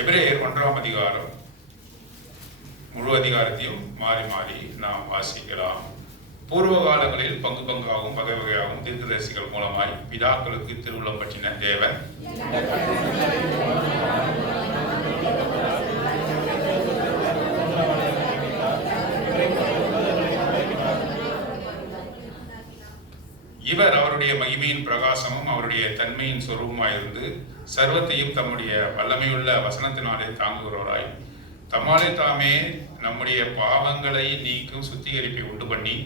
எபிரேயர் 1ஆம் அதிகாரம் முழு அதிகாரத்தையும் மாறி மாறி நாம் வாசிக்கலாம். பூர்வ காலங்களில் பங்கு பங்காகவும் வகை வகையாகவும் தீர்க்கதரிசிகள் மூலமாய் பிதாக்களுக்கு திருவுளம் பற்றின தேவன் இவர் அவருடைய மகிமையின் பிரகாசமும் அவருடைய தன்மையின் சொரூபமாயிருந்து சர்வத்தையும் தம்முடைய வல்லமையுள்ள வசனத்தினாலே தாங்குகிறவராய் தம்மாலே தாமே நம்முடைய பாவங்களை நீக்கும் சுத்திகரிப்பை உண்டு பண்ணி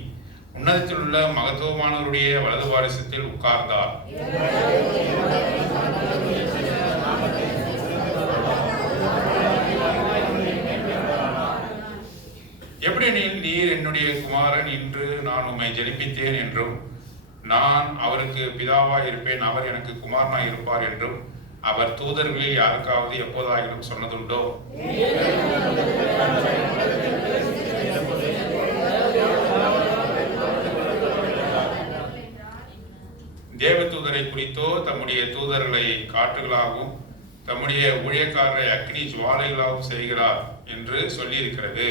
உன்னதத்தில் உள்ள மகத்துவமானவருடைய வலது வாரிசத்தில் உட்கார்ந்தார். எப்படி நீர் என்னுடைய குமாரன் இன்று நான் உம்மை ஜெனிப்பித்தேன் என்றும் நான் அவருக்கு பிதாவாய் இருப்பேன் அவர் எனக்கு குமாரனாய் இருப்பார் என்றும் அவர் தூதர்களில் யாருக்காவது எப்போதாயிலும் சொன்னதுண்டோ? தேவ தூதரை குறித்தோ தம்முடைய தூதர்களை காற்றுகளாகவும் தம்முடைய ஊழியக்காரரை அக்னி ஜுவாலைகளாகவும் செய்கிறார் என்று சொல்லி இருக்கிறது.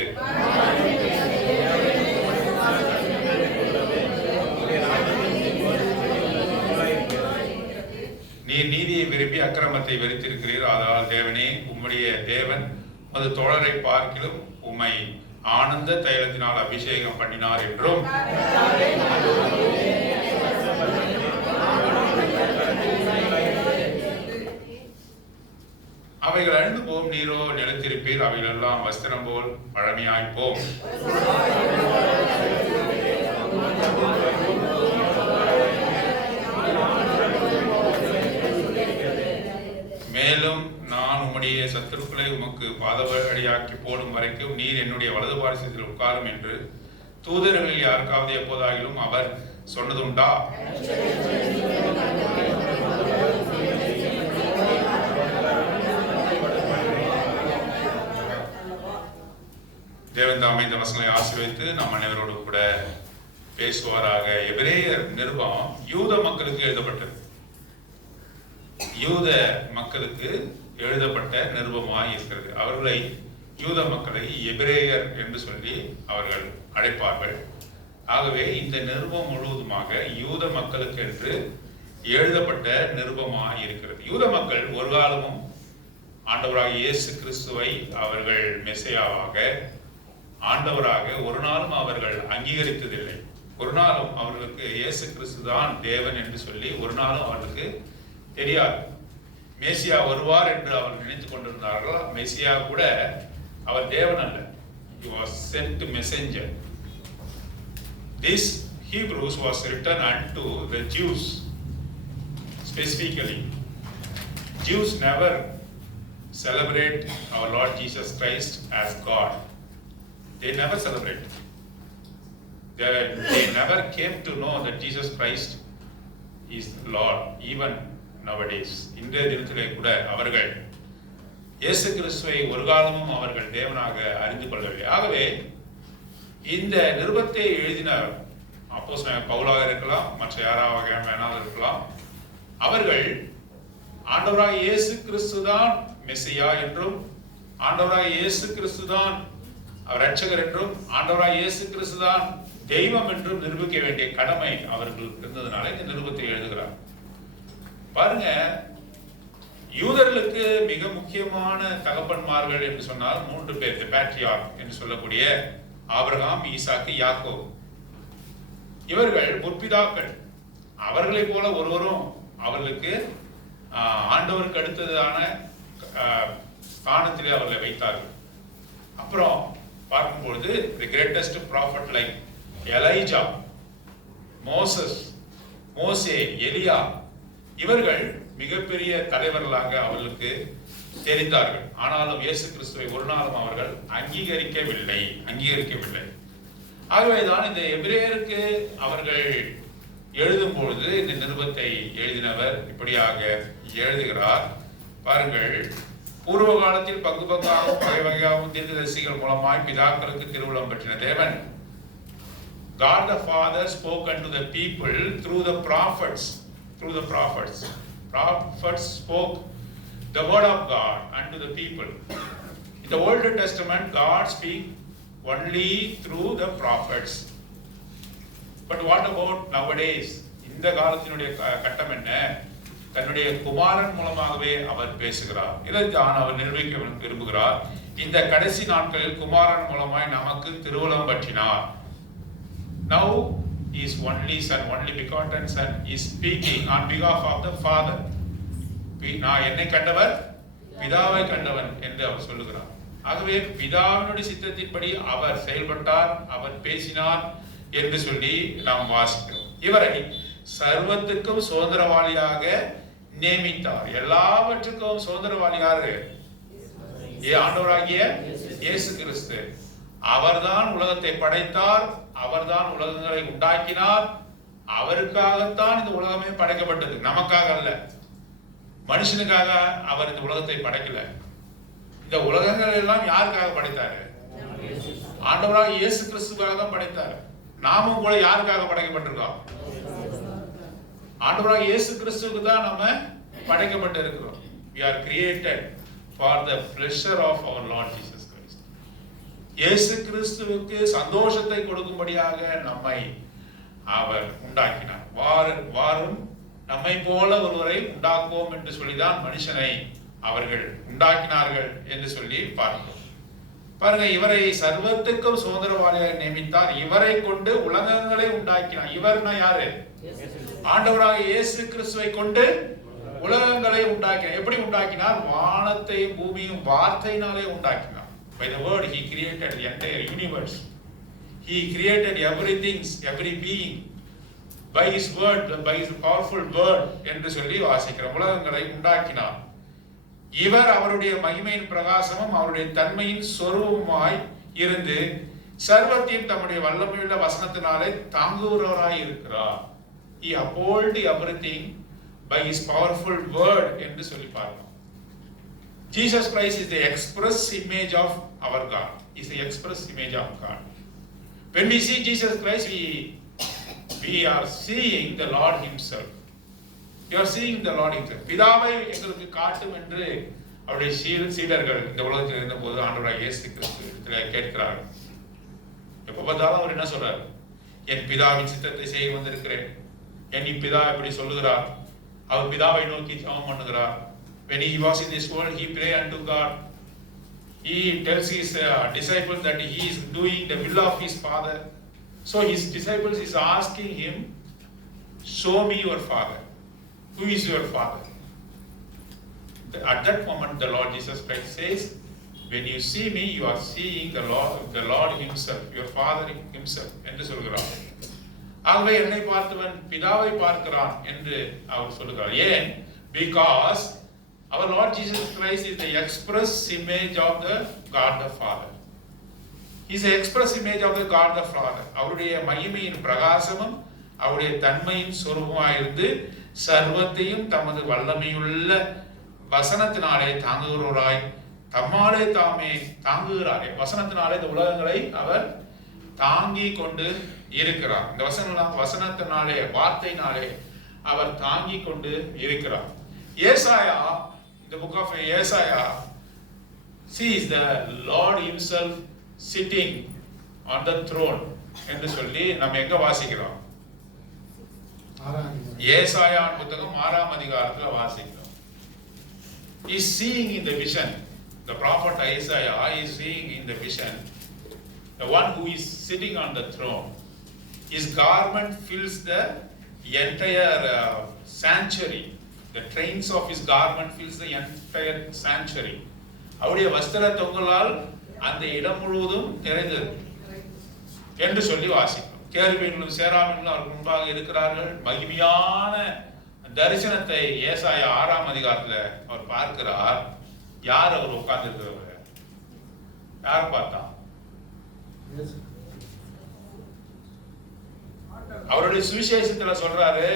நீர் நீதியை விரும்பி அக்கிரமத்தை வெறுத்திருக்கிறீர். அதனால் தேவனே உம்முடைய தேவன் அது தோழரை பார்க்கிலும் உம்மை ஆனந்த தைலத்தினால் அபிஷேகம் பண்ணினார் என்றும் அவைகள் அழிந்து போம், நீரோ நிலைத்திருப்பீர். அவைகள் எல்லாம் வஸ்திரம் போல் பழமையாய்ப்போம். மேலும் நான் உம்முடைய சத்துருக்களை உமக்கு பாதபடியாக்கி போடும் வரைக்கும் நீர் என்னுடைய வலது பாரிசத்தில் உட்காரும் என்று தூதர்களில் யாருக்காவது எப்போதாகிலும் அவர் சொன்னதுண்டா? தேவன் தாமே இந்த வசனங்களை ஆசீர்வதித்து நம் அனைவரோடு கூட பேசுவாராக. எபிரேயர் நிருபம் யூத மக்களுக்கு எழுதப்பட்டது. யூத மக்களுக்கு எழுதப்பட்ட நிருபமாய் இருக்கிறது. அவர்களை யூத மக்களை எபிரேயர் என்று சொல்லி அவர்கள் அழைப்பார்கள். ஆகவே இந்த நிருபம் முழுவதுமாக யூத மக்களுக்கு என்று எழுதப்பட்ட நிருபமாய் இருக்கிறது. யூத மக்கள் ஒரு காலமும் ஆண்டவராக இயேசு கிறிஸ்துவை அவர்கள் மெசியாவாக ஆண்டவராக ஒரு நாளும் அவர்கள் அங்கீகரித்ததில்லை. ஒரு நாளும் அவர்களுக்கு இயேசு கிறிஸ்து தான் தேவன் என்று சொல்லி ஒரு நாளும் அவர்களுக்கு தெரியாது. மேசியா வருவார் என்று அவர்கள் நினைத்துக் கொண்டிருந்தார்கள். மேசியா கூட அவர் தேவன் அல்ல. He was sent messenger. This Hebrews was written unto the Jews specifically. Jews never celebrate our Lord Jesus Christ as God. They never celebrate. They never came to know that Jesus Christ is Lord. Even nowadays, இன்றைய தினத்திலே கூட அவர்கள் இயேசு கிறிஸ்துவை ஒரு காலமும் அவர்கள் தேவனாக அறிந்து கொள்ளவில்லை. ஆகவே இந்த நிருபத்தை எழுதின அப்போஸ்தலனாகிய பவுலாக இருக்கலாம், மற்ற யாராக வேணாலும் இருக்கலாம். அவர்கள் ஆண்டவராக இயேசு கிறிஸ்து தான் மெசியா என்றும் ஆண்டவராக இயேசு கிறிஸ்து தான் அவர் ரட்சகர் என்றும் ஆண்டவராக இயேசு கிறிஸ்து தான் தெய்வம் என்றும் நிரூபிக்க வேண்டிய கடமை அவர்களுக்கு இருந்ததுனால இந்த நிருபத்தை எழுதுகிறார். பாருங்க, யூதர்களுக்கு மிக முக்கியமான தகப்பன்மார்கள் என்று சொன்னால் 3 பேர், பேட்ரியார்க் என்று சொல்லக்கூடிய ஆபிரகாம், ஈசாக்கு, யாக்கோபு. இவர்கள் முற்பிதாக்கள். அவர்களை போல ஒருவரும் அவர்களுக்கு ஆண்டவருக்கு அடுத்ததான ஸ்தானத்திலே அவர்களை வைத்தார்கள். அப்புறம் பார்க்கும்பொழுது the greatest prophet like Elijah, மோசே, எலியா, இவர்கள் மிகப்பெரிய தலைவர்களாக அவர்களுக்கு தெரிந்தார்கள். ஆனாலும் இயேசு கிறிஸ்துவை ஒரு நாளும் அவர்கள் அங்கீகரிக்கவில்லை. ஆகவேதான் இந்த எபிரேயருக்கு அவர்கள் எழுதும் பொழுது இந்த நிருபத்தை எழுதினவர் இப்படியாக எழுதுகிறார். பாருங்கள், பூர்வ காலத்தில் பங்கு பங்காகவும் வகை வகையாகவும் தீர்க்கதரிசிகள் மூலமாய் பிதாக்களுக்கு திருவுளம் பற்றின தேவன் God the Father spoke unto the people through the prophets. Prophets spoke the word of God unto the people. In the Old Testament, God speaks only through the prophets. But what about nowadays? இந்த காலத்தினுடைய கட்டம் என்ன? தன்னுடைய குமாரன் மூலமாகவே அவர் பேசுகிறார். இதைத்தான் அவர் நிரூபிக்க விரும்புகிறார். இந்த கடைசி நாட்களில் குமாரன் மூலமாய் நமக்கு திருவுளம் பற்றினார். Now his only son, only begotten son is speaking on behalf of the Father. நான் என்னை கண்டவர் பிதாவை கண்டவன் என்று அவர் சொல்லுகிறார். ஆகவே பிதாவினுடைய சித்தத்தின்படி அவர் செயல்பட்டார், அவர் பேசினார் என்று சொல்லி நாம் வாசிக்கிறோம். இவரை சர்வத்துக்கும் சுதந்திரவாளியாக நியமித்தார். எல்லாவற்றுக்கும் சுதந்திரவாளி யாரு? ஆண்டவராகிய இயேசு கிறிஸ்து. அவர்தான் உலகத்தை படைத்தார், அவர்தான் உலகங்களை உண்டாக்கினார். அவருக்காகத்தான் இந்த உலகமே படைக்கப்பட்டது, நமக்காக அல்ல. மனுஷனுக்காக அவர் இந்த உலகத்தை படைக்கல. இந்த உலகங்கள் எல்லாம் யாருக்காக படைத்தாரு? ஆண்டவராக இயேசு கிறிஸ்துக்காக தான் படைத்தார். நாமும் கூட யாருக்காக படைக்கப்பட்டிருக்கோம்? ஆண்டவராக இயேசு கிறிஸ்துவுக்கு தான் நம்ம படைக்கப்பட்டு இருக்கிறோம். We are created for the pleasure of our Lord Jesus Christ. இயேசு கிறிஸ்துவுக்கு சந்தோஷத்தை கொடுக்கும்படியாக நம்மை அவர் உண்டாக்கினார். வாரும் நம்மை போல ஒருவரை உண்டாக்குவோம் என்று சொல்லிதான் மனுஷனை அவர்கள் உண்டாக்கினார்கள் என்று சொல்லி பார்க்கிறோம். பாருங்க, இவரை சர்வத்துக்கும் சுதந்திரவாளியாக நியமித்தார். இவரை கொண்டு உலகங்களை உண்டாக்கினார். இவர்னா யாரு? ஆண்டவராக இயேசு கிறிஸ்துவை கொண்டு உலகங்களை உண்டாக்கினார். எப்படி உண்டாக்கினார்? வானத்தையும் பூமியும் வார்த்தையினாலே உண்டாக்கினார். By the word he created the entire universe. He created everything, every being. By his word, by his powerful word என்று சொல்லி வாசிக்கிறோம். உலகங்களை உண்டாக்கினார். இவர் அவருடைய மகிமையின் பிரகாசமும் அவருடைய தன்மையின் சொரூபமாய் இருந்து சர்வத்தையும் தம்முடைய வல்லமையுள்ள வசனத்தினாலே தாங்குகிறவராய் இருக்கிறார். He uphold everything by his powerful word என்று சொல்லி பார்க்கிறோம். Jesus Christ is the express image of our God. He is the express image of God. When we see Jesus Christ, we are seeing the Lord himself. You are seeing the Lord himself. பிதாவை எங்களுக்கு காட்டும் என்று அவருடைய சீடர்கள் இந்த உலகத்தில் இருந்தபோது ஆண்டவராகிய இயேசு கிறிஸ்துவிடத்திலே கேட்கிறார்கள். எப்ப பார்த்தாலும் அவர் என்ன சொல்றாரு? என் பிதாவின் சித்தத்தை செய்ய வந்திருக்கிறேன். என் பிதா எப்படி சொல்லுகிறார்? அவர் பிதாவை நோக்கி ஜெபம் பண்ணுகிறார். When he was in this world, he prayed unto God. He tells his disciples that he is doing the will of his Father. So his disciples is asking him, show me your Father. Who is your Father? At that moment, the Lord Jesus Christ says, when you see me, you are seeing the Lord himself, your Father himself. என்று சொல்கிறார். ஆகவே என்னை பார்த்தவன் பிதாவை பார்க்கிறான் என்று அவர் சொல்கிறார். ஏன்? Because our Lord Jesus Christ is the express image of the God the Father. He is the express image of the God the Father. அவருடைய மகிமையின் பிரகாசமும் அவருடைய தன்மையின் சொரூபமாயிருந்து சர்வத்தையும் தமது வல்லமையுள்ள வசனத்தினாலே தாங்குகிறவராய் தம்மாலே தாமே தாங்குகிறாரே. வசனத்தினாலே இந்த உலகங்களை அவர் தாங்கி கொண்டு இருக்கிறார். இந்த வசனத்தினாலே வார்த்தையினாலே அவர் தாங்கி கொண்டு இருக்கிறார். ஏசாயா, the book of Isaiah sees the Lord himself sitting on the throne என்று சொல்லி நம்ம எங்க வாசிக்கிறோம்? ஏசாயா புத்தகம் 6ஆம் அதிகாரத்தில் வாசிக்கிறோம். He is seeing in the vision. The prophet Isaiah is seeing in the vision the one who is sitting on the throne. His garment fills the entire sanctuary. The trains of his garment fills the entire sanctuary. அவருடைய வஸ்திர தொங்கலால் அந்த இடம் முழுவதும் நிறைந்தது என்று சொல்லி வாசிக்கிறோம். கேருபீன்களும் சேராபீன்களும் அவருக்கு முன்பாக இருக்கிறார்கள். மகிமையான தரிசனத்தை ஏசாயா 6ஆம் அதிகாரத்துல அவர் பார்க்கிறார். யார் அவர் உட்கார்ந்து இருக்கிறவர்? யார் பார்த்தா? அவருடைய சுவிசேஷத்துல சொல்றாரு,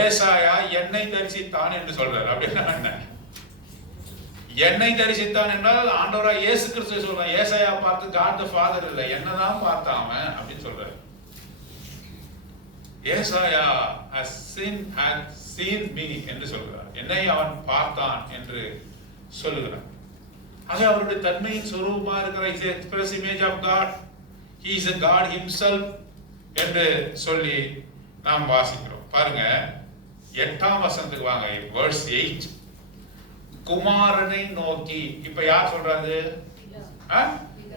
ஏசாயா என்னை தரிசித்தான் என்று சொல்றாரு. அப்படின்னா என்ன? என்னை தரிசித்தான் என்றால் ஆண்டவராக இயேசு கிறிஸ்து சொல்றாரு. ஏசாயா பார்த்து God the Father இல்லை, என்னதான் பார்த்தாம அப்படின்னு சொல்றாரு. ஏசாயா had seen me என்று சொல்றார். என்னை அவன் பார்த்தான் என்று சொல்லுகிறார். ஆக அவருடைய தன்மையின் சொரூபமா இருக்கிற is express image of God, he is a God himself என்று சொல்லி நாம் வாசிக்கிறோம். பாருங்க 8ஆம் வசனத்துக்கு வாங்க, verse 8. குமாரனை நோக்கி, இப்ப யார் சொல்றாரு?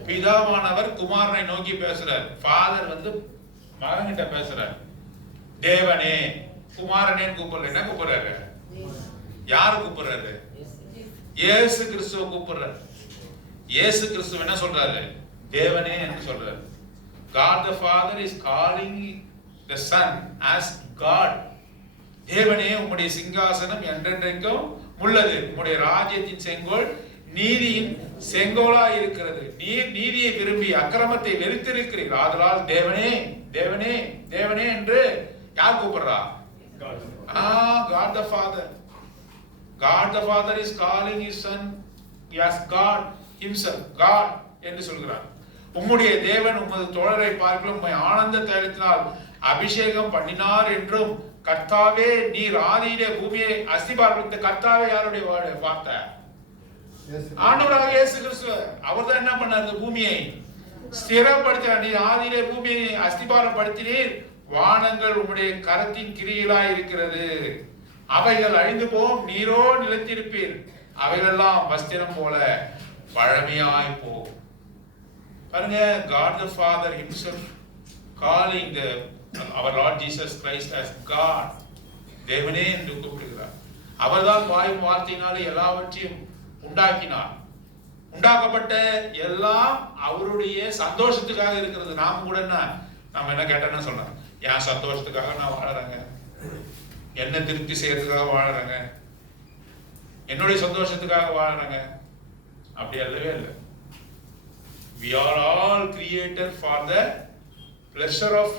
பிதாவானவர் குமாரனை நோக்கி பேசுறார். ஃபாதர் வந்து மகன்கிட்ட பேசுறார். தேவனே, குமாரனே கூப்பிடல, என்ன கூப்பிடுறாரு? யாரு கூப்பிடுறாரு? இயேசு கிறிஸ்துவ கூப்பிடுறாரு. இயேசு கிறிஸ்து என்ன சொல்றாரு? தேவனே என்று சொல்றாரு. God the Father is calling the Son as God. தேவனே, உம்முடைய சிங்காசனம் என்றென்றைக்கும் உள்ளது, உம்முடைய ராஜ்யத்தின் செங்கோல் நீதியின் செங்கோலா இருக்கிறது. நீர் நீதியை விரும்பி அக்கிரமத்தை வெறுத்திருக்கிறீர். ஆதலால் தேவனே தேவனே தேவனே என்று யார் கூப்பிடுறா? God the Father. God the Father is calling his Son as God himself. God என்று சொல்கிறார். உம்முடைய தேவன் உமது தோழரை பார்க்கலாம் உம்மை ஆனந்த தைலத்தினால் அபிஷேகம் பண்ணினார் என்றும், கர்த்தாவே நீர் ஆதியிலே பூமியை அஸ்திபாரப்படுத்த. கர்த்தாவே யாருடைய வார்த்தை? ஆண்டவராக இயேசு கிறிஸ்து. அவர்தான் என்ன பண்ணார்? பூமியை ஸ்திரப்படுத்தினார். நீர் ஆதியிலே பூமியை அஸ்திபாரப்படுத்தினீர். வானங்கள் உம்முடைய கரத்தின் கிரியிலாய் இருக்கிறது. அவைகள் அழிந்து போம், நீரோ நிலைத்திருப்பீர். அவைகளெல்லாம் வஸ்திரம் போல பழமையாய் போகும். பாருங்க, God the Father himself calling our Lord Jesus Christ as God. தேவனே என்று கூப்பிடுகிறார். அவர்தான் வாயும் வார்த்தையினாலே எல்லாவற்றையும் உண்டாக்கினார். உண்டாக்கப்பட்ட எல்லாம் அவருடைய சந்தோஷத்துக்காக இருக்கிறது. நாம கூட நாம என்ன கேட்டோம்னு சொன்னோம், என் சந்தோஷத்துக்காக நான் வாழறேங்க, என்ன திருப்தி செய்யறதுக்காக வாழறேங்க, என்னுடைய சந்தோஷத்துக்காக வாழறேங்க. அப்படி அல்லவே இல்லை. We are all created for the pleasure of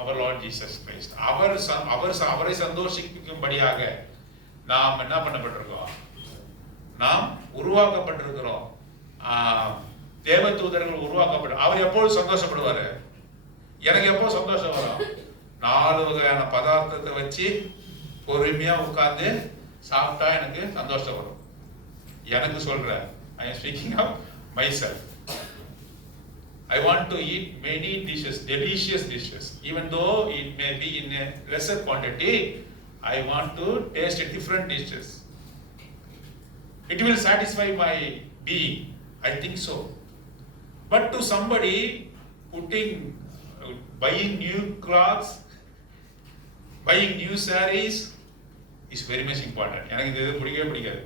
our Lord Jesus Christ. அவரை சந்தோஷிக்கும்படியாக நாம் என்ன பண்ணப்பட்டிருக்கோம்? நாம் உருவாக்கப்பட்டிருக்கிறோம். தேவ தூதர்கள் உருவாக்கப்பட்ட. அவர் எப்போது சந்தோஷப்படுவாரு? எனக்கு எப்போ சந்தோஷம் வரும்? 4 வகையான பதார்த்தத்தை வச்சு பொறுமையா உட்கார்ந்து சாப்பிட்டா எனக்கு சந்தோஷம் வரும். எனக்கு சொல்றேன், I am speaking of myself. I want to eat many dishes, delicious dishes. Even though it may be in a lesser quantity, I want to taste different dishes. It will satisfy my being. I think so. But to somebody buying new clothes, buying new sarees is very much important. எனக்கு இது பிடிக்கவே பிடிக்காது.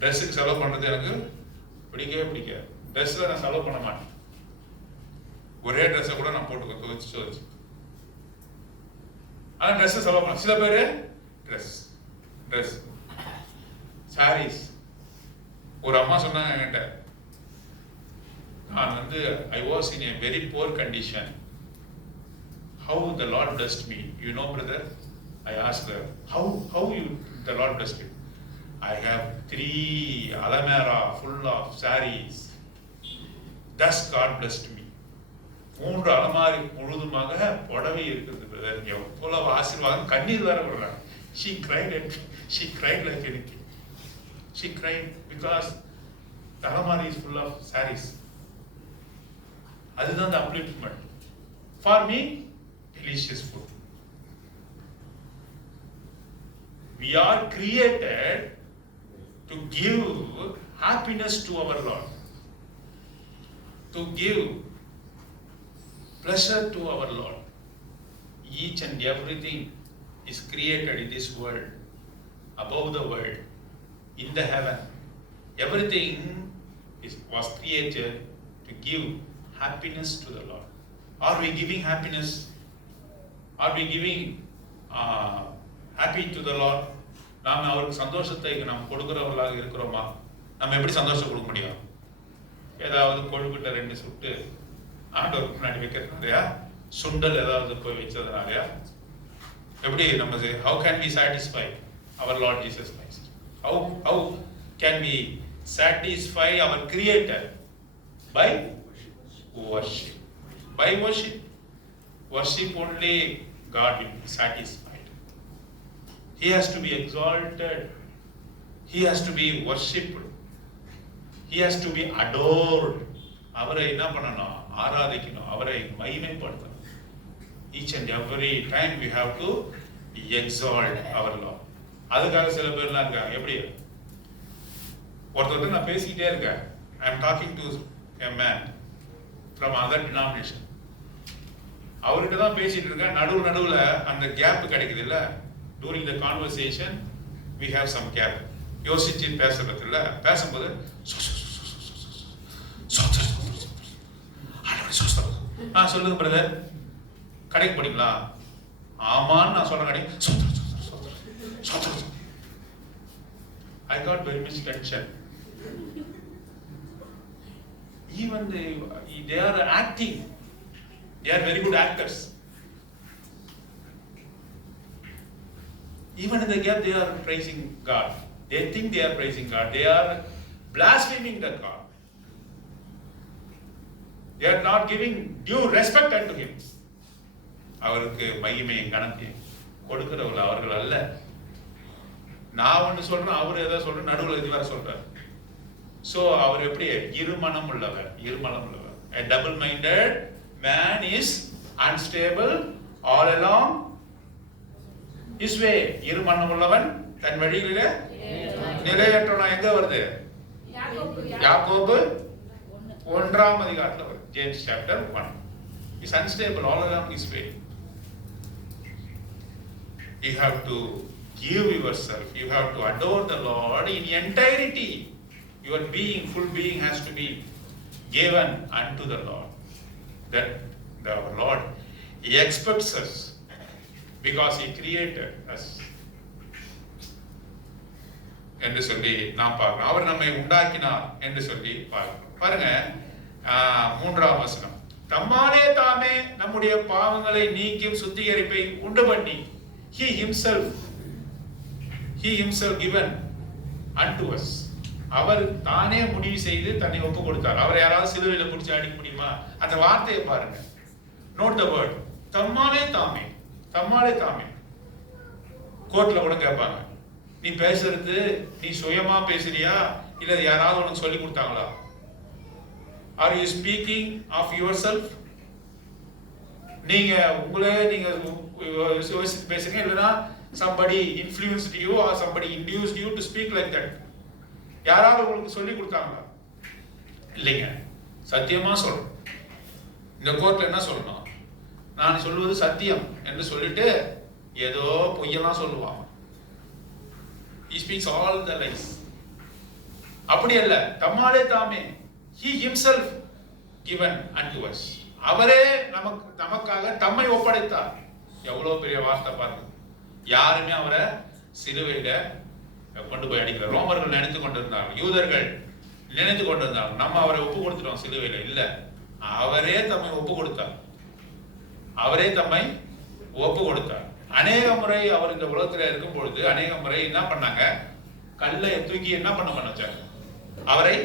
ட்ரெஸ்ஸுக்கு செலவு பண்றது எனக்கு பிடிக்கவே பிடிக்காது. ட்ரெஸ்ஸில் நான் செலவு பண்ண மாட்டேன். ஒரே ட்ரெஸ்ஸை கூட நான் போட்டுக்கோ துவச்சு. ஆனால் ட்ரெஸ்ஸை செலவு பண்ண. சில பேர் ட்ரெஸ் சாரீஸ். ஒரு அம்மா சொன்னாங்க என்கிட்ட, நான் வந்து I was in a very poor condition. How the Lord blessed me. You know, brother, I asked her, how the Lord blessed you? I have 3 alamara full of sarees. Thus God blessed me. 3 அலமாரி முழுதுமாக புடவை இருக்குது brother. எவ்வளவு ஆசீர்வாதம். கண்ணீர் வர விடுறாங்க. She cried like anything. She cried because the alamari is full of sarees. அதுதான் the upliftment. For me, delicious food. We are created to give happiness to our Lord, to give pleasure to our Lord. Each and everything is created in this world, above the world, in the heaven. Everything was created to give happiness to the Lord. Are we giving happiness? Are we giving happy to the Lord? நாம் அவருக்கு சந்தோஷத்தை நாம் கொடுக்கிறவர்களாக இருக்கிறோமா? நம்ம எப்படி சந்தோஷம் கொடுக்க முடியும்? ஏதாவது கொழுக்கிட்ட 2 சுட்டு ஆண்டவருக்கு முன்னாடி வைக்கிறதுனாலயா? சுண்டல் ஏதாவது போய் வச்சதுனாலயா? எப்படி நம்ம how can we satisfy our Lord Jesus Christ? How can we satisfy our Creator? By worship. By worship. Worship only God will be satisfied. He has to be exalted. He has to be worshipped. He has to be adored. அவரை என்ன பண்ணணும்? ஆராதிக்கணும், அவரை மகிமைப்படுத்தணும். Each and every time we have to exalt our Lord. அதுக்காக சில பேர்லாம் இருக்காங்க. எப்படி ஒருத்தர் நான் பேசிக்கிட்டே இருக்கேன், I am talking to a man from other denomination. அவர்கிட்ட தான் பேசிட்டு இருக்கேன், நடுவுல அந்த கேப் கிடைக்குது இல்ல, during the conversation we have some gap. யோசிச்சு பேசுறது இல்ல, பேசும்போது சொல்லுங்க பிரதர், கடைக்கு போனீங்களா? ஆமான்னு நான் சொல்ற கடை. I got very much tension. Even they are acting. They are very good actors. Even in the gap they are praising God. They think they are praising God. They are blaspheming the God. They are not giving due respect unto him. அவருக்கு மகிமையும் கனத்தையும் கொடுக்கிறவர்கள் அவர்கள் அல்ல. நான் ஒன்று சொல்றேன், அவர் எதை சொல்ற, நடுவில் இது வேற சொல்றார். சோ அவர் எப்படி? இருமனம் உள்ளவர். A double minded man is unstable all along his way. இருமனம் உள்ளவன் தன் வழியிலே நிலையற்றவன். எங்க வருது? யாக்கோபு 1ஆம் அதிகாரத்துல வருது. James chapter 1. Is unstable all along his way. You have to give yourself. You have to adore the Lord in entirety. Your being, full being has to be given unto the Lord. That our Lord, He expects us because He created us. என்று சொல்லி நாம் பார்க்கணும். அவர் நம்மை உண்டாக்கினார் என்று சொல்லி பார்க்கணும். பாருங்க 3ஆம் வசனம். தம்மாலே தாமே நம்முடைய பாவங்களை நீக்கும் சுத்திகரிப்பை உண்டு பண்ணி He himself given unto us. அவர் தானே முடிவு செய்து தன்னை ஒப்பு கொடுத்தார். அவரை யாராவது சிலுவையில பிடிச்சு அடிக்க முடியுமா? அந்த வார்த்தையை பாருங்க. Note the word. தம்மாலே தாமே. கோர்ட்ல கூட கேட்பாங்க, நீ பேசுறது நீ சுயமா பேசுறியா இல்ல யாராவது உனக்கு சொல்லி கொடுத்தாங்களா? Are you speaking of yourself? நீங்க உங்களே நீங்க பேசுறீங்க, இல்லனா somebody influenced you or somebody induced you to speak like that? யாராவது உங்களுக்கு சொல்லி கொடுத்தாங்களா? இல்லைங்க. சத்தியமா சொல்றேன். இந்த கோர்ட்ல என்ன சொல்லணும்? நான் சொல்வது சத்தியம் என்று சொல்லிட்டு ஏதோ பொய்யெல்லாம் சொல்லுவான். He speaks all the lies. அப்படி அல்ல. தம்மாலே தாமே He himself given unto us. அவரே நமக்காக தம்மை ஒப்படைத்தார். எவ்வளவு பெரிய வார்த்தை பாருங்க. யாருமே அவரை சிலுவையில கொண்டு போய் அடிக்கல. ரோமர்கள் நினைத்து கொண்டிருந்தாங்க, யூதர்கள் நினைத்து கொண்டிருந்தாங்க நம்ம அவரை ஒப்பு கொடுத்துட்டோம் சிலுவையில. இல்ல, அவரே தம்மை ஒப்பு கொடுத்தார். அநேக முறை அவர் இந்த உலகத்துல இருக்கும் பொழுது அநேக முறை என்ன பண்ணாங்க? கல்லை தூக்கி என்ன பண்ண வச்சாங்க? அவரை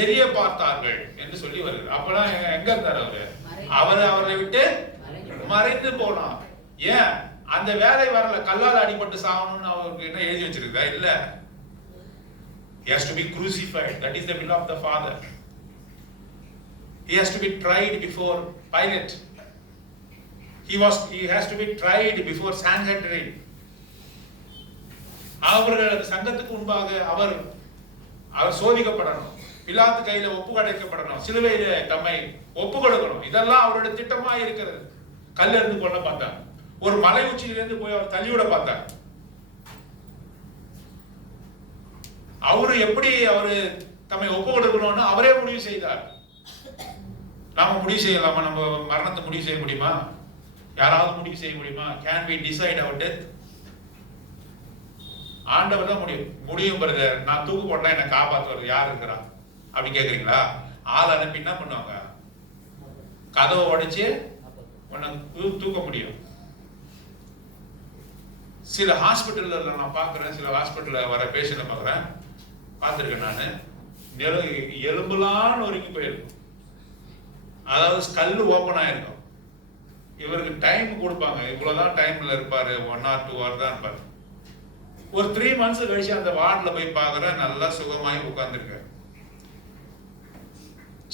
எரிய பார்த்தார்கள் என்று சொல்லி வருது. அப்பெல்லாம் எங்க இருந்தார் அவரு? அவரை விட்டு மறைந்து போனார். ஏன்? அந்த வேலை வரல. கல்லால் அடிபட்டு சாவணும்னு அவருக்கு என்ன எழுதி வச்சிருக்கா? இல்ல. He has to be crucified. That is the will of the Father. He has to be tried before Pilate. He has to be tried before Sanhedrin. அவர்கள் சங்கத்துக்கு முன்பாக அவர் சோதிக்கப்படணும். பிலாத்து கையில ஒப்புக்கொடுக்கப்படணும். சிலுவையில தம்மை ஒப்பு கொடுக்கணும். இதெல்லாம் அவருடைய திட்டமா இருக்கிறது. கல்ல இருந்து கொள்ள பார்த்தார். ஒரு மலை உச்சியிலிருந்து போய் அவர் தள்ளிவிட பார்த்தார். அவரு எப்படி தம்மை ஒப்பு கொடுக்கணும்னு அவரே முடிவு செய்தார். நாம முடிவு செய்யலாமா? நம்ம மரணத்தை முடிவு செய்ய முடியுமா? யாராவது முடிவு செய்ய முடியுமா? Can we decide our death? ஆண்டவர் தான் முடியும் பிரதர். நான் தூக்கு போட்டா என்ன காப்பாற்றுவது யார் இருக்கிறா அப்படி கேக்குறீங்களா? ஆள் அனுப்பி என்ன பண்ணுவாங்க? கதவை உடைச்சு உன்னை தூக்க முடியும். சில ஹாஸ்பிட்டல்ல நான் பாக்குறேன், சில ஹாஸ்பிட்டல்ல வர பேஷண்ட பாக்குறேன், பார்த்திருக்கேன் நானு. எலும்புலாம் நொறுங்கி போயிருக்கும். அதாவது ஸ்கல் ஓபன் ஆயிருக்கும். இவருக்கு டைம் கொடுப்பாங்க, இவ்வளவுதான் டைம்ல இருப்பாரு, 1 or 2 hours தான் இருப்பாரு. ஒரு 3 months கழிச்சு அந்த வார்டுல போய் பார்க்குறேன், நல்லா சுகமாய் உட்கார்ந்துருக்காரு.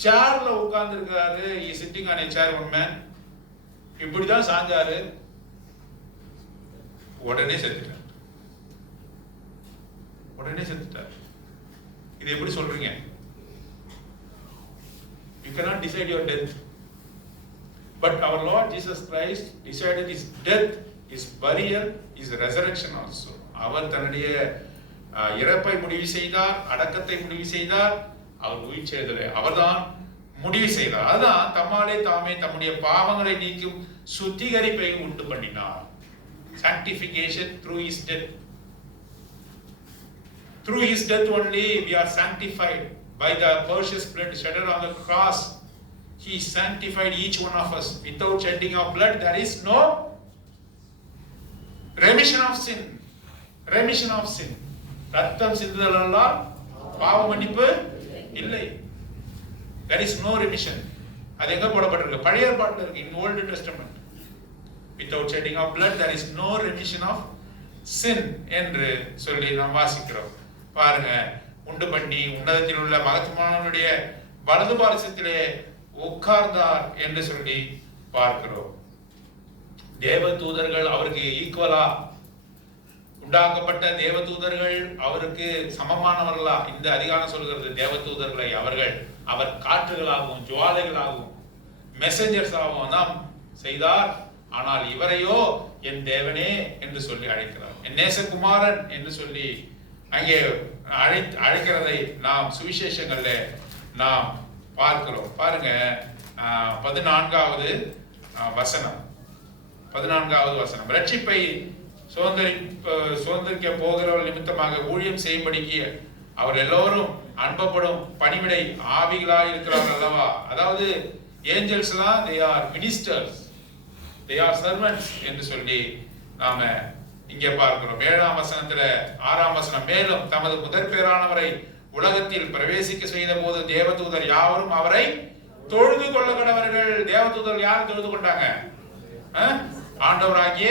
சேர்ல உட்கார்ந்துருக்காரு. Sitting on a chair, one man. இப்படிதான் சாஞ்சாரு. உடனே செத்துட்டார். உடனே செத்துட்டார். இது எப்படி சொல்றீங்க? You cannot decide your death. But our Lord Jesus Christ decided his death, his burial, his resurrection also. அவர் தன்னுடைய இறப்பை முடிவு செய்தார், அடக்கத்தை முடிவு செய்தார், அவர் உயிர் செய்தலை அவர்தான் முடிவு செய்தார். அதுதான் தம்மாலே தாமே தம்முடைய பாவங்களை நீக்கும் சுத்திகரிப்பை உண்டு பண்ணினார். Sanctification through his death. Through his death only we are sanctified by the precious blood shed on the cross. He sanctified each one of us. Without shedding of blood there is no remission of sin. Remission of sin. ரத்தம் சிந்துதலால் பாவ மன்னிப்பு இல்லை. There is no remission. அது எங்க போடப்பட்டிருக்கு? பழைய ஏற்பாட்டில் இருக்கு. In Old Testament. Without shedding of blood there is no remission of sin என்று சொல்லி நாம் வாசிக்கிறோம். பாருங்க, உண்டு பண்ணி உன்னதத்தில் உள்ள மகத்துவமானவருடைய வலது பாரசத்திலே உட்கார்ந்தார் என்று சொல்லி பார்க்கிறோம். தேவ தூதர்கள் அவருக்கு ஈக்குவலா, உண்டாக்கப்பட்ட தேவ தூதர்கள் அவருக்கு சமமானவர்களா? இந்த அதிகாரம் சொல்கிறது தேவ தூதர்களை அவர் காற்றுகளாகவும் ஜுவாலைகளாகவும் மெசஞ்சர்ஸ் ஆகவும் தான் செய்தார். ஆனால் இவரையோ என் தேவனே என்று சொல்லி அழைக்கிறார். என் நேசகுமாரன் என்று சொல்லி அங்கே அழைக்கிறதை நாம் சுவிசேஷங்கள்ல நாம் பார்க்கிறோம். பாருங்க, 14வது வசனம். ரட்சிப்பை சுதந்திரிக்க போகிறவர்கள் நிமித்தமாக ஊழியம் செய்யும்படிக்கு அவர் எல்லோரும் அனுப்பப்படும் பணிவிடை ஆவிகளாய் இருக்கிறார்கள் அல்லவா? அதாவது ஏஞ்சல்ஸ் தான், they are ministers, they are servants என்று சொல்லி நாம இங்கே பார்க்கிறோம். 7ஆம் வசனத்துல 6ஆம் வசனம், மேலும் தமது முதற் பேரானவரை உலகத்தில் பிரவேசிக்க செய்த போது தேவதூதர் யாவரும் அவரை தொழுது கொள்ள கடவர்கள். தேவதூதர் யாரும் தொழுது கொண்டாங்க? ஆண்டவராகிய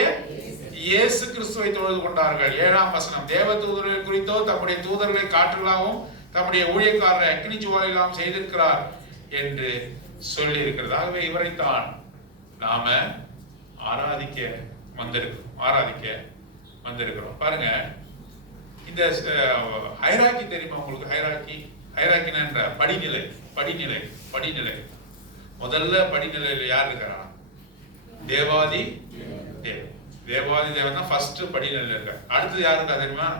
இயேசு கிறிஸ்துவை தொழுது கொண்டார்கள். 7ஆம் வசனம், தேவதூதர்களை குறித்தோ தம்முடைய தூதர்களை காற்றுகளாகவும் தம்முடைய ஊழியக்காரரை அக்னி ஜுவாலைகளாகவும் செய்திருக்கிறார் என்று சொல்லி இருக்கிறது. ஆகவே இவரைத்தான் நாம ஆராதிக்க வந்திருக்கிறோம். பாருங்க, இந்த ஹைராக்கி தெரியுமா உங்களுக்கு? ஹைராக்கினா என்ற படிநிலை. முதல்ல படிநிலையில் யார் இருக்கிறா? தேவாதி தேவன் தான் ஃபர்ஸ்ட் படிநிலையில் இருக்க. அடுத்தது யாரு இருக்கா தெரியுமா?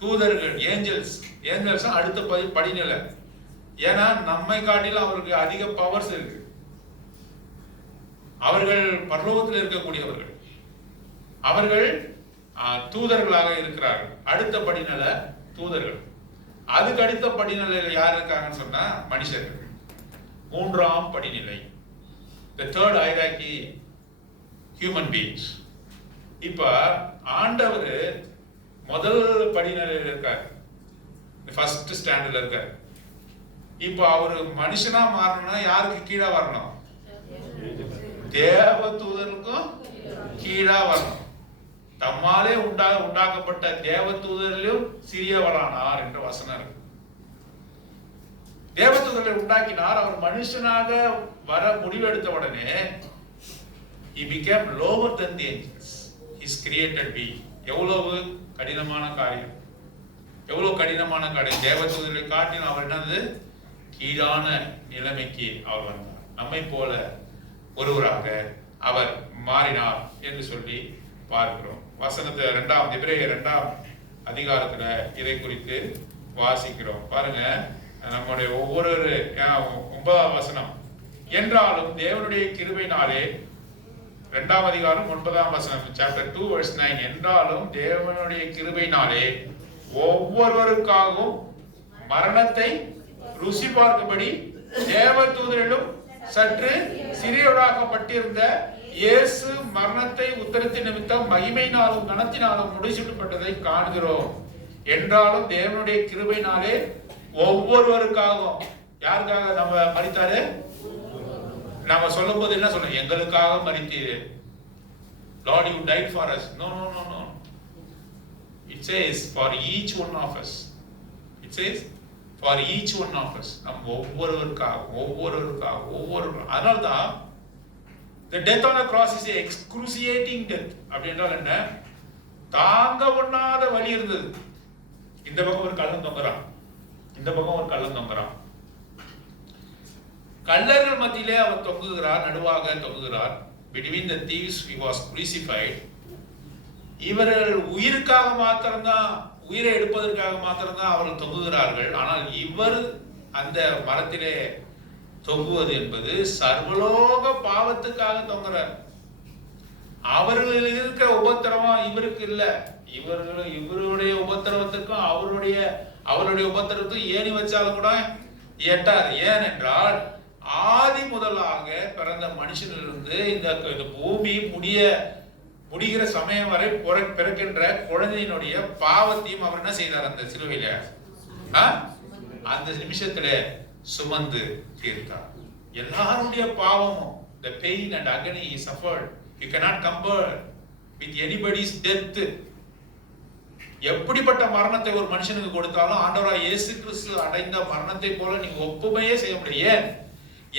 தூதர்கள் ஏஞ்சல்ஸ் அடுத்த படிநிலை. ஏன்னா நம்மை காட்டிலும் அவருக்கு அதிக பவர்ஸ் இருக்கு. அவர்கள் பரலோகத்தில் இருக்கக்கூடியவர்கள், அவர்கள் தூதர்களாக இருக்கிறார்கள். அடுத்த படிநிலை தூதர்கள். அதுக்கு அடுத்த படிநிலையில் யார் இருக்காங்கன்னு சொன்னா மனுஷர்கள். 3ஆம் படிநிலை, the third hierarchy, human beings. இப்ப ஆண்டவர் முதல் படிநிலையில் இருக்கார், ஃபர்ஸ்ட் ஸ்டாண்டர்ட்ல இருக்கார். இப்ப அவரு மனுஷனா மாறணும்னா யாருக்கு கீழே வரணும்? தேவ தூதருக்கும் கீழா வரணும். தம்மாலே உண்டாக்கப்பட்ட தேவ தூதரிலும் சிறியவரானார் என்ற வசனம் இருக்கு. தேவதூதர்களை உண்டாக்கினார். அவர் மனுஷனாக வர முடிவெடுத்த உடனே he became lower than the angels, his created being. எவ்வளவு கடினமான காரியம்! தேவதூதர்களை காட்டிலும் அவர் என்னது? கீழான நிலைமைக்கு அவர் வந்தார். நம்மை போல ஒருவராக அவர் மாறினார் என்று சொல்லி பார்க்கிறோம். வசனத்தை எபிரேயர் 2ஆம் அதிகாரத்துல இதை குறித்து வாசிக்கிறோம். பாருங்க, நம்முடைய ஒவ்வொரு 9ஆம் வசனம், என்றாலும் தேவனுடைய கிருபையினாலே, 2ஆம் அதிகாரம் 9ஆம் வசனம், சாப்டர் 2 verse 9, என்றாலும் தேவனுடைய கிருபையினாலே ஒவ்வொருவருக்காகவும் மரணத்தை ருசி பார்க்கும்படி தேவதூதரிலும் சற்று சிறியவராக்கப்பட்டிருந்த இயேசு மரணத்தை உத்தரத்தின் நிமித்தம் மகிமையினாலும் கனத்தினாலும் முடிசூட்டப்பட்டதை காண்கிறோம். என்றாலும் தேவனுடைய கிருபையினாலே ஒவ்வொருவருக்காகவும். யாருக்காக நம்ம மரித்தாரு? நம்ம சொல்லும் போது என்ன சொல்றோம்? எங்களுக்காக மரித்தீரு. Lord, you died for us. No. It says for each one of us. It says for each one of us. நம் ஒவ்வொருவருக்காக அதனால்தான் the death on the cross is a excruciating death. அப்படி என்றால் என்ன? தாங்க ஒண்ணாத வலி இருந்தது. இந்த பக்கம் ஒரு கள்ளன் தொங்குறான், இந்த பக்கம் ஒரு கள்ளன் தொங்குறான். கள்ளர்கள் மத்தியிலே அவர் தொங்குகிறார், நடுவாக தொங்குகிறார். Between the thieves he was crucified. இவர்கள் உயிருக்காக மாத்திரம்தான், உயிரை எடுப்பதற்காக மாத்திரம்தான் அவர்கள் தொங்குகிறார்கள். ஆனால் இவர் அந்த மரத்திலே தொங்குவது என்பது சர்வலோக பாவத்துக்காக தொங்குறார். அவர்கள் இருக்க உபத்திரவம் இவருக்கு இல்ல. இவருடைய உபத்திரவத்துக்கும் அவருடைய உபத்திரத்துக்கும் ஏணி வச்சாலும் கூட எட்டாது. ஏனென்றால் ஆதி முதலாக பிறந்த மனுஷனிலிருந்து இந்த பூமி முடிகிற சமயம் வரை பிறக்கின்ற குழந்தையினுடைய பாவத்தையும் அவர் என்ன செய்தார்? அந்த சிலுவையில அந்த நிமிஷத்துல சுமந்து தீர்த்தார். எல்லாருடைய பாவமும், the pain and agony he suffered, you cannot compare with anybody's death. எப்படிப்பட்ட மரணத்தை ஒரு மனுஷனுக்கு கொடுத்தாலும் ஆண்டவராய் இயேசு கிறிஸ்து அடைந்த மரணத்தை போல நீங்க ஒப்புமையே செய்ய முடியும்.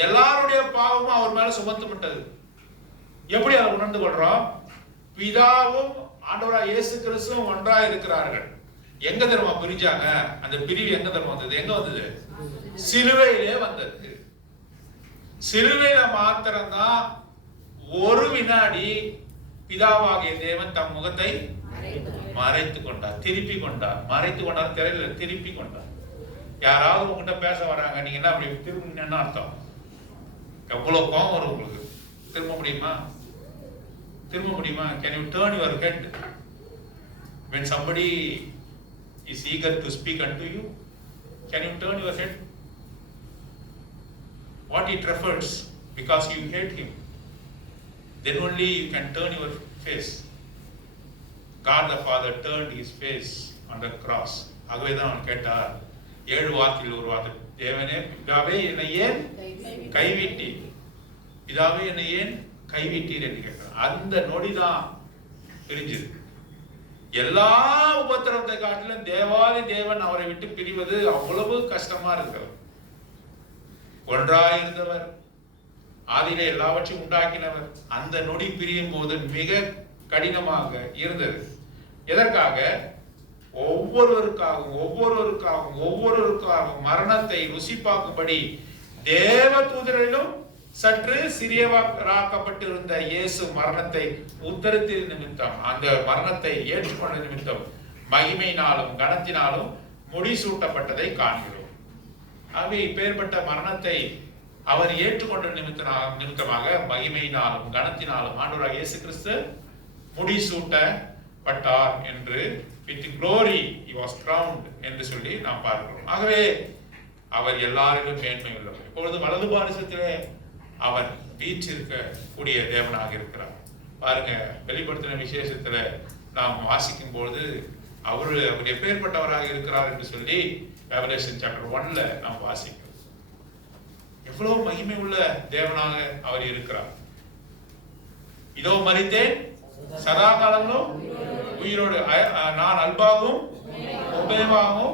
எல்லாருடைய பாவமும் அவர் மேல சுமத்தப்பட்டது. எப்படி அதை உணர்ந்து கொள்றோம்? பிதாவும் ஆண்டவராய் இயேசு கிறிஸ்துவும் ஒன்றாய் இருக்கிறார்கள். எங்க தெரியுமா பிரிஞ்சாங்க? அந்த பிரிவு எங்க தெரியுமா வந்தது? எங்க வந்தது? சிலுவையிலே வந்தது. சிலுவையில மாத்திரம்தான் ஒரு வினாடி பிதாவாகிய தேவன் தம் முகத்தை மறைத்து கொண்டார், திருப்பி கொண்டார். மறைத்து கொண்டார் தெரியல, திருப்பி கொண்டார். யாராவது உங்ககிட்ட பேச வராங்க, நீங்க என்ன அப்படி திரும்ப அர்த்தம்? எவ்வளவு கோபம் வரும் உங்களுக்கு. திரும்ப முடியுமா? Can you turn your head when somebody is eager to speak unto you? Can you turn your head? What it refers, because you hate him, then only you can turn your face. God the Father turned his face on the cross. ஆகவே தான் அவன் கேட்டார் 7 வார்த்தையில் ஒரு வார்த்தை, தேவனே பிதாவே என்னை ஏன் கைவிட்டீர்? பிதாவே என்னை ஏன் கைவிட்டீர் என்று கேட்டார். அந்த நொடிதான் பிரிஞ்சது. எல்லா உபத்திரவத்தை காட்டிலும் தேவாதி தேவன் அவரை விட்டு பிரிவது அவ்வளவு கஷ்டமா இருக்கிறது. ஒன்றாயிருந்தவர், ஆதியிலே எல்லாவற்றையும் உண்டாக்கினவர், அந்த நொடி பிரியும் போது மிக கடினமாக இருந்தது. எதற்காக? ஒவ்வொருவருக்காகவும் மரணத்தை ருசி பார்க்கும்படி தேவ தூதரிலும் சற்று சிறியவராக்கப்பட்டிருந்த இயேசு மரணத்தை உத்தரித்த நிமித்தம், அந்த மரணத்தை ஏற்றுக்கொண்ட நிமித்தம் மகிமையினாலும் கனத்தினாலும் முடிசூட்டப்பட்டதை காண்கிறோம். ஆகவே இப்பேற்பட்ட மரணத்தை அவர் ஏற்றுக்கொண்ட நிமித்தமாக மகிமையினாலும் கனத்தினாலும் ஆண்டவராகிய இயேசு கிறிஸ்து முடிசூட்டப்பட்டார் என்று with glory he was crowned என்று சொல்லி நாம் பார்க்கிறோம். ஆகவே அவர் எல்லாரிலும் மேன்மை உள்ளவர். இப்பொழுது வலது பாரிசத்திலே அவர் வீற்றிருக்க கூடிய தேவனாக இருக்கிறார். பாருங்க, வெளிப்படுத்தின விசேஷத்துல நாம் வாசிக்கும் பொழுது அவர் எப்பேற்பட்டவராக இருக்கிறார் என்று சொல்லி ரெவலேஷன் சாப்டர் 1ல நாம் வாசிக்கிறோம். எவ்வளவு மகிமை உள்ள தேவனாக அவர் இருக்கிறார். இதோ மரித்தேன், சதா காலங்களும் உயிரோடு, நான் அல்பாவும் உபயமாகவும்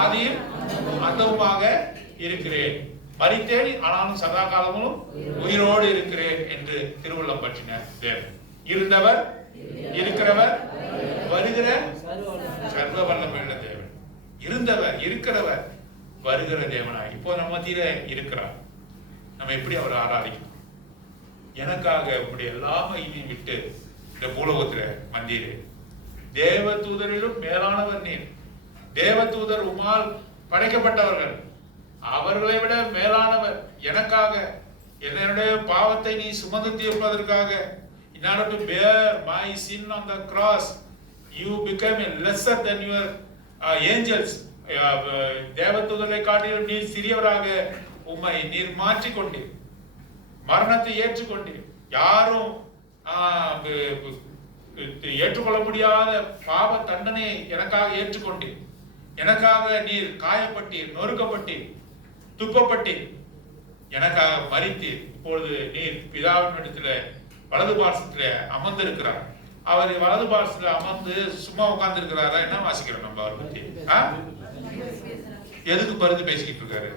ஆதியும் அந்தவுமாக இருக்கிறேன். மரித்தேன், ஆனாலும் சதா காலமும் உயிரோடு இருக்கிறேன் என்று திருவுள்ளம் பற்றின தேவன். இருந்தவர், இருக்கிறவர், வருகிற சர்வ வல்லமையுள்ள தேவன். இருந்தவர், இருக்கிறவர், வருகிற தேவனாய் இப்போ நம்ம மத்தியில இருக்கிறார். நம்ம எப்படி அவரை ஆராதிக்கணும்? எனக்காக உங்களுடைய எல்லா மகிமையும் விட்டு இந்த பூலோகத்துல வந்தீரே. தேவ தூதரிலும் மேலானவர் நீர். தேவ தூதர் உமால் படைக்கப்பட்டவர்கள், அவர்களை விட மேலானவர். எனக்காக என்னுடைய பாவத்தை நீ சுமந்து தீர்ப்பதற்காக, in order to bear my sin on the cross, you became lesser than your angels. தேவதூதரை காட்டிலும் நீர் சிறியவராக உம்மை நீர் மாற்றிக்கொண்டீர். மரணத்தை ஏற்றுக்கொண்டீர். யாரும் ஏற்றுக்கொள்ள முடியாத பாவ தண்டனை எனக்காக ஏற்றுக்கொண்டீர். எனக்காக நீர் காயப்பட்டீர், நொறுக்கப்பட்டீர், துக்கப்பட்டீர், எனக்காக மரித்தீர். இப்பொழுது நீர் பிதாவின் இடத்துல வலது பார்சத்துல அமர்ந்து இருக்கிறார். அவர் வலது பார்சத்துல அமர்ந்து சும்மா உட்கார்ந்து இருக்கிறாரா? என்ன வாசிக்கிறோம் நம்ம அவரை பத்தி? எதுக்கு பரிந்து பேசிக்கிட்டு இருக்காரு?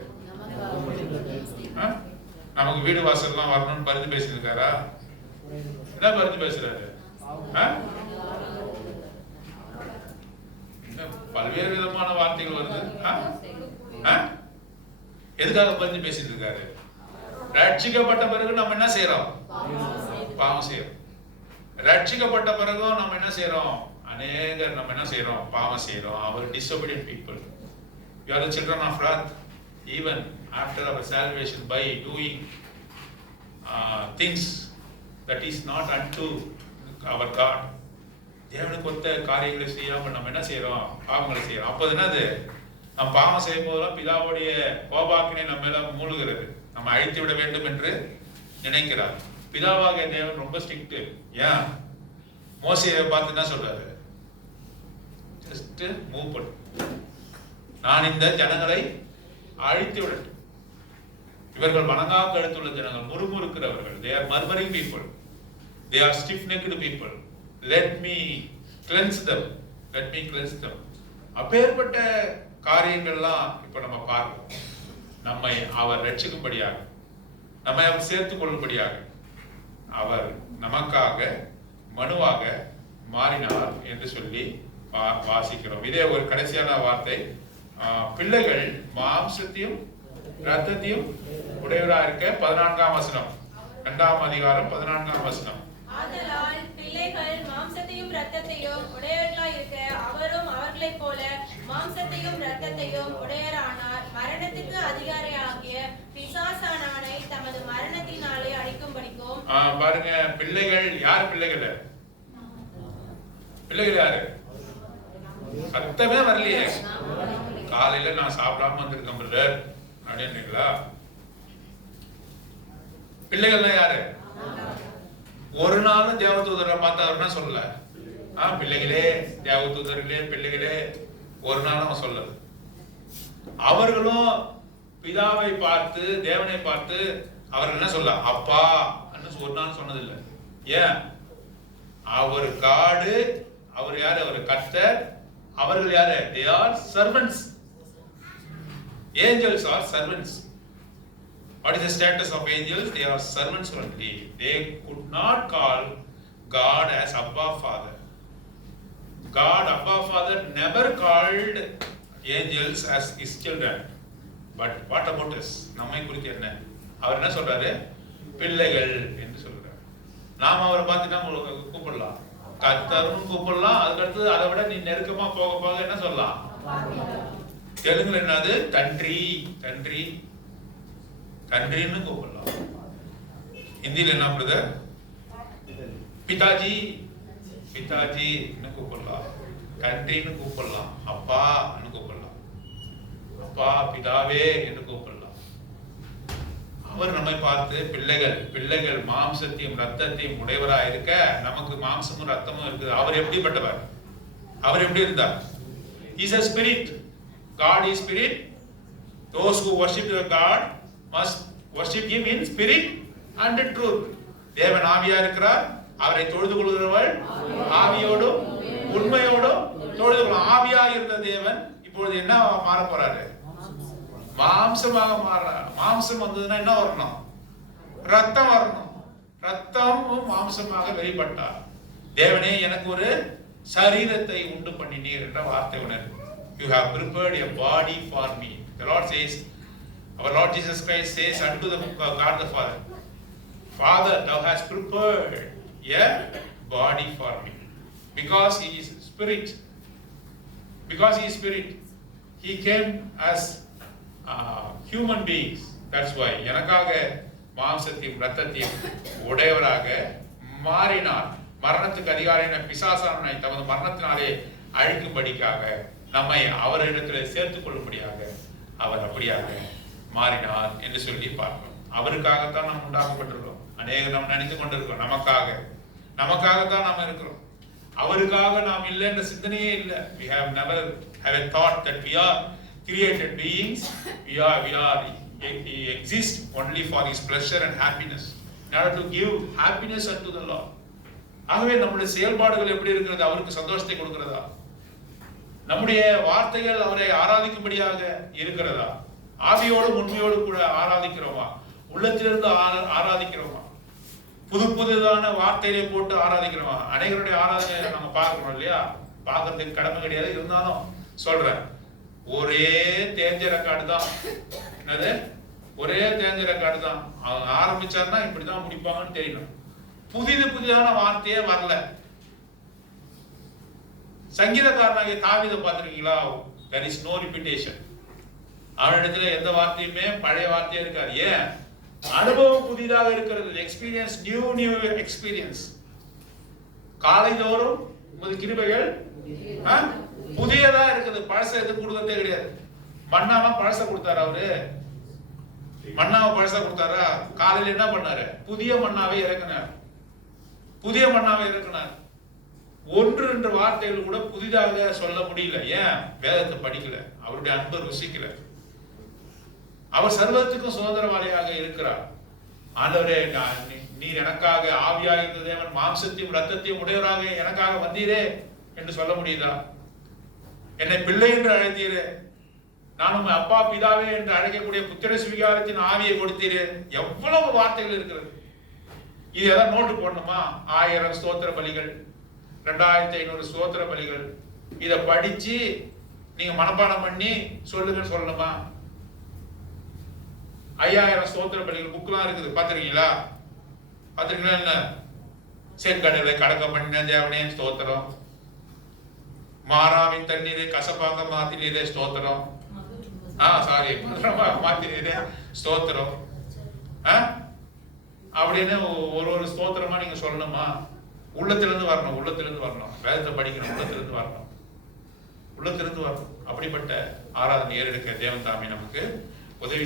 நமக்கு வீடு வாசல்லாம் வரணும்னு பரிந்து பேசிட்டு இருக்காரா? என்ன பரிந்து பேசுறாரு? பல்வேறு விதமான வார்த்தைகள் வருது. எதுக்காக பரிந்து பேசிட்டு இருக்காரு? ரட்சிக்கப்பட்ட பிறகு நம்ம என்ன செய்யறோம்? பாவம் செய்யறோம். ரட்சிக்கப்பட்ட பிறகும் நம்ம என்ன செய்யறோம்? அநேகர் நம்ம என்ன செய்யறோம்? பாவம் செய்யறோம். our disobedient people. We are the children of wrath even after our salvation by doing things that is not unto our God. தேவனுக்கு ஒத்த காரியங்களை செய்யாம நம்ம என்ன செய்யறோம்? பாவங்களை செய்யறோம். அப்போ என்னது? நம்ம பாவம் செய்யும் போதெல்லாம் பிதாவுடைய கோபாக்கினை நம்ம மேல மூழ்கிறது. நம்ம அழித்து விட வேண்டும் என்று நினைக்கிறார். பிதாவாக தேவன் ரொம்ப ஸ்ட்ரிக்ட். ஏன்? மோசேயை பார்த்து என்ன சொல்றாரு? ஜஸ்ட் மூவ் பண்ணு, நான் இந்த ஜனங்களை அழித்து விடட்டும். இவர்கள் வணங்கா கழுத்துள்ள ஜனங்கள், முறுமுறுக்கிறவர்கள். they are murmuring people, they are stiff necked people. let me cleanse them, let me cleanse them. அப்பேற்பட்ட காரியங்கள்லாம் இப்ப நம்ம பார்க்கிறோம். நம்மை அவர் ரட்சிக்கும்படியாக, நம்மை அவர் சேர்த்துக் கொள்ளும்படியாக அவர் நமக்காக மனுவாக மாறினார் என்று சொல்லி வாசிக்கிறோம். இதே ஒரு கடைசியான வார்த்தை, பிள்ளைகள் மாம்சத்தையும் இரத்தத்தையும் உடையவராக இருக்க 14ஆம் வசனம், 2ஆம் அதிகாரம் 14ஆம் வசனம். ஆதலால் பிள்ளைகள் மாம்சத்தையும் இரத்தத்தையும் உடையவர்களாய் இருக்க அவரும் அவர்களைப் போல மாம்சத்தையும் இரத்தத்தையும் உடையரானார். மரணத்துக்கு அதிகாரியாகிய பிசாசானவனை தமது மரணத்தினாலே அழிக்கும்படிக்கும். பாருங்க, பிள்ளைகள் யார்? பிள்ளைகள் பிள்ளைகள் யாரு? சத்தமே வரலையே. காலையில நான் சாப்பிடாம வந்திருக்கேன் பிரதர் அப்படின்றீங்களா? பிள்ளைகள்லாம் யாரு? ஒரு நாளும் தேவதூதரை பார்த்து அவர் என்ன சொல்லல? பிள்ளைகளே, தேவதூதர்களே, பிள்ளைகளே, ஒரு நாளும் அவன் சொல்லல. அவர்களும் பிதாவை பார்த்து, தேவனை பார்த்து அவர்கள் என்ன சொல்ல? அப்பா ஒரு நாள் சொன்னதில்லை. ஏன்? அவர் காடு, அவர் யாரு? அவர் கர்த்தர். அவர்கள் யாரு? they are servants. Angels are servants. What is the status of angels? They are servants only. They could not call God as Abba Father. God, Abba Father, never called angels as his children. But what about us? நம்மை குறித்து என்ன? அவர் என்ன சொல்றாரு? பிள்ளைகள் என்று சொல்றாரு. நாம் அவரை பார்த்து நம்ம கூப்பிடலாம், கர்த்தர்னு கூப்பிடலாம். அதுக்கடுத்து அதை விட நீ நெருக்கமா போக போக என்ன சொல்லலாம்? தெலுங்குல என்னது? தன்றி, தன்றி, தன்றின்னு கூப்பிடலாம். ஹிந்தியில என்ன பிரதர்? பிதாஜி, பிதாஜி கூப்பிடலாம். தன்றின்னு கூப்பிடலாம். அப்பான்னு கூப்பிடலாம். அப்பா, பிதாவே என்று கூப்பிடலாம். அவர் நம்மை பார்த்து பிள்ளைகள், பிள்ளைகள் மாம்சத்தையும் ரத்தத்தையும் உடையவராக இருக்க, நமக்கு மாம்சமும் ரத்தமும் இருக்குது. அவர் எப்படிப்பட்டவர்? அவர் எப்படி இருந்தார்? He is a spirit. God is spirit. Those who worship your God must worship him in spirit and truth. தேவன் ஆவியா இருக்கிறார். அவரை தொழுது கொள்கிறவர்கள் ஆவியோடும் உண்மையோடும் தொழுது கொள்ளும். ஆவியா இருந்த தேவன் இப்பொழுது என்ன மாற போறாரு? மாம்சமாக மாறார். மாம்சம் வந்ததுன்னா என்ன வரணும்? ரத்தம் வரணும். ரத்தமும் மாம்சமாக வெளிப்பட்டார். தேவனே, எனக்கு ஒரு சரீரத்தை உண்டு பண்ணினீர் என்ற வார்த்தை உணர். You have prepared a body for me. The Lord says, our Lord Jesus Christ says unto the God the Father, Father, thou hast prepared a body for me. Because he is spirit. Because he is spirit, he came as human beings. That's why எனக்காக மாம்சத்தையும் ரத்தத்தையும் உடையவராக மாறினார். மரணத்துக்கு அதிகாரியான பிசாசானவனை தமது மரணத்தினாலே அழிக்கும்படிக்காக, நம்மை அவரிடத்தில் சேர்த்துக் கொள்ளும்படியாக அவர் அப்படியாக மாறினார் என்று சொல்லி பார்க்கிறோம். அவருக்காகத்தான் நாம் உண்டாக்கப்பட்டிருக்கிறோம். அநேகம் நாம் நினைத்து கொண்டிருக்கிறோம் நமக்காகத்தான் நாம் இருக்கிறோம். அவருக்காக நாம் இல்லை என்ற சிந்தனையே இல்லை. We have never have a thought that we are created beings. We exist only for his pleasure and happiness. in order to give happiness unto the Lord. ஆகவே நம்முடைய செயல்பாடுகள் எப்படி இருக்கிறது? அவருக்கு சந்தோஷத்தை கொடுக்கிறதா? நம்முடைய வார்த்தைகள் அவரை ஆராதிக்கும்படியாக இருக்கிறதா? ஆவியோடு உண்மையோடு கூட ஆராதிக்கிறோமா? உள்ளத்திலிருந்து ஆராதிக்கிறோமா? புதுதான வார்த்தையிலே போட்டு ஆராதிக்கிறோமா? அனைவருடைய ஆராதனை நம்ம பார்க்கணும் இல்லையா? பார்க்கறதுக்கு கடமை கிடையாது, இருந்தாலும் சொல்றேன், ஒரே தேஞ்ச ரெக்கார்டு தான். என்னது? ஒரே தேஞ்ச ரெக்கார்டு தான். அவங்க ஆரம்பிச்சாருன்னா இப்படிதான் முடிப்பாங்கன்னு தெரியணும். புதிதான வார்த்தையே வரல. சங்கீதக்காரனாகிய தாவீதை பார்த்திருக்கீங்களா? there is no repetition. அவனிடத்துல எந்த வார்த்தையுமே பழைய வார்த்தையே இருக்காது. ஏன்? அனுபவம் புதிதாக இருக்கிறது. Experience, new experience. காலைதோறும் உமது கிருபைகள் புதியதா இருக்குது. பழச எதுவும் கொடுக்கறதே கிடையாது. மன்னாவை பழச கொடுத்தாரு அவரு. மன்னாவை பழசா கொடுத்தாரா? காலையில என்ன பண்ணாரு? புதிய மன்னாவை இறக்குனார். ஒன்று ரெண்டு வார்த்தைகள் கூட புதிதாக சொல்ல முடியல. ஏன்? வேதத்தை படிக்கல, அவருடைய அன்பை ருசிக்கல. அவர் சர்வத்துக்கும் சுதந்திரவாளியாக இருக்கிறார். ஆண்டவரே, நீர் எனக்காக ஆவியாக இருந்த தேவன், மாம்சத்தையும் ரத்தத்தையும் உடையவராக எனக்காக வந்தீரே என்று சொல்ல முடியுதா? என்னை பிள்ளை என்று அழைத்தீரே, நான் உண்மை அப்பா பிதாவே என்று அழைக்கக்கூடிய புத்திர சுவிகாரத்தின் ஆவியை கொடுத்தீரே. எவ்வளவு வார்த்தைகள் இருக்கிறது. இது எதாவது நோட்டு போடணுமா? 1000 ஸ்தோத்திர பலிகள், 2500 ஸ்தோத்திர பலிகள், இதை படிச்சு நீங்க மனப்பாடம் பண்ணி சொல்லுங்கன்னு சொல்லணுமா? 5000 ஸ்தோத்திர பலிகள் புக்கெல்லாம் இருக்குது. பாத்திருக்கீங்களா? என்ன? செங்கடலை கடக்க பண்ணின தேவனே ஸ்தோத்திரம், மாறாவின் தண்ணீரை கசப்பாக மாத்தினீரே ஸ்தோத்திரம், மாத்தினீரே ஸ்தோத்திரம் அப்படின்னு ஒரு ஸ்தோத்திரமா நீங்க சொல்லணுமா? உள்ளத்திலிருந்து வரணும். வேதத்தை படிக்கணும், உள்ளத்திலிருந்து வரணும். அப்படிப்பட்ட ஆராதனை ஏறெடுக்க தேவன் தாமே நமக்கு